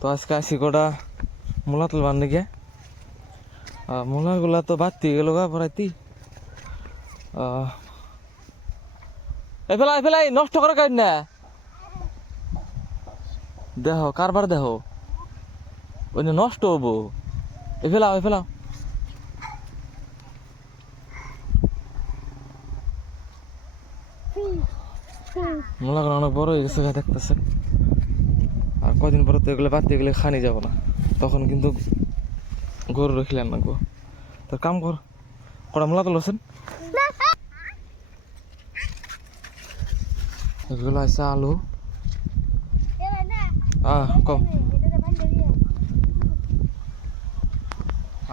তো আজকে আসি কটা মূলা তুলবার দিকে। মূলাগুলা তো বাড়তি গেল গা পড়াইতি। এফেলাই নষ্ট করে কাট না দেহ কারবার দেহ ওই নষ্ট হবো। এফেলাও মূলাগুলো অনেক বড় হয়ে গেছে দেখতেছে। আর কদিন পরে তো এগুলো বাড়তে গেলে খানি যাব না, তখন কিন্তু গরু রেখিলেন না গো। তোর কাম কর, কটা মূলা তুলছেন। এগুলো আছে আলু। কম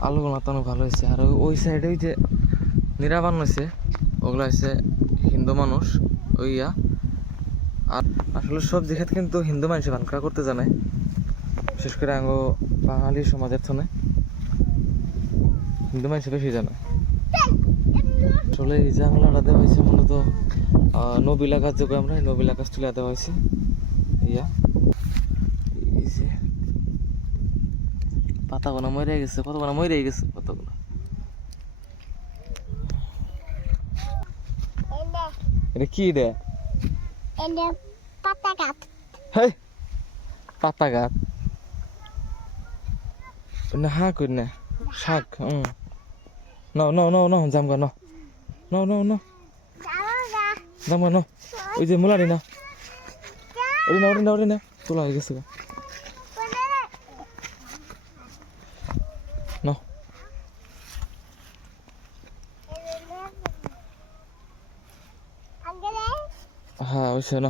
আলুগুলো তো অনেক ভালো হয়েছে। আর ওই সাইডে ওই যে নিরাবান হয়েছে ওগুলো আছে হিন্দু মানুষ ওইয়া। আর আসলে সবজি ক্ষেত কিন্তু হিন্দু মানুষ ভানকা করতে জানে, বিশেষ করে আঙ্গ বাঙালি সমাজের থনে হিন্দু মানুষ বেশি জানে। আসলে এই জাংলাটা দেওয়া হয়েছে মূলত নবিলা গাছ যোগে আমরা নবিলা গাছ তুলে দেওয়া হয়েছে ইয়া। এই যে পাতাগুলো মরে গেছে, কতগুলো মরে গেছে পাতাগুলো। এটা কি রে? পাতা গাছ। হেই পাতা গাছ না, হা করি না শাক। ন জামগা ন জামগা ন। ওই যে মূলারি না, ওরি না তোলা হয়ে গেছে ন। হ্যাঁ ওইসে ন।